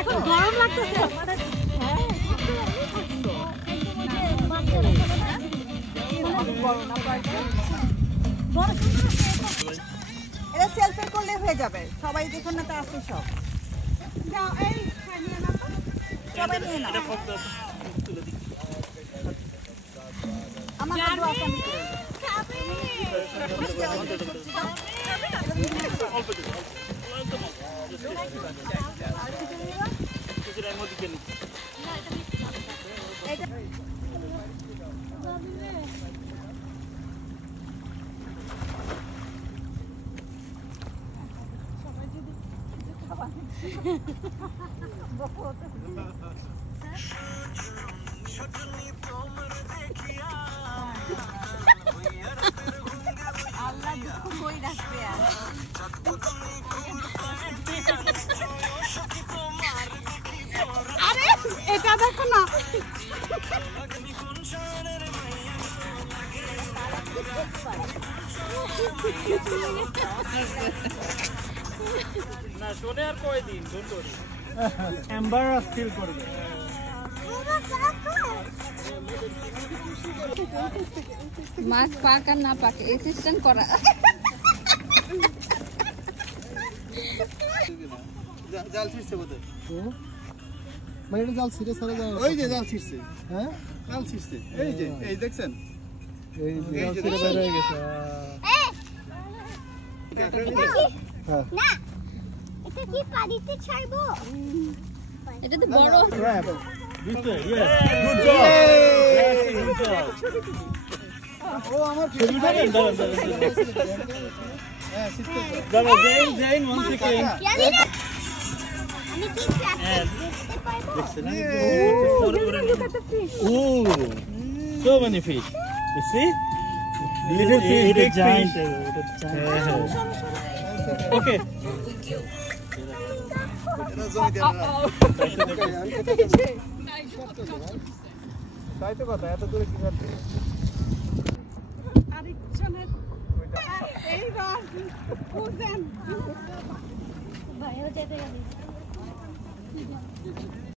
এখন গরম লাগতেছে। এটা সেলফি করলে হয়ে যাবে, সবাই দেখুন না, তো আছে সব। সবাই নিয়ে নাও। আমার এটা দেখো না, না শোনে আর কয়দিন এম্বারাস ফিল করবে। মাছ পাক আর না পাকে অ্যাসিস্ট্যান্ট করা। জাল ছিড়ছে বোধহয়, মানে এটা জাল ছিড়ে সারা যায়। ওই যে জাল ছিড়ছে, হ্যাঁ জাল ছিড়ছে, এই যে এই দেখছেন, এই যে জাল ছিড়ে বের হয়ে গেছে। না এটা কি পানিতে ছাড়বো? এটা তো বড়। দিতে yes good job good job. ও আমার ছবি উঠাবেন দাঁড়ান হ্যাঁ ছিড়ছে। দাঁড়ান জেন জেন ওয়ান সেকেন্ড। জানি না আমি কি প্র্যাকটিস করতে পারবো? Oh, so many fish. You see? Little fish, big giant. Okay. এটা জমি দেন না। তাই তো কথা, এত দূরে কি করতে? আরেকজনের এই রাত বুঝেন ভয়ও যেতে গেল।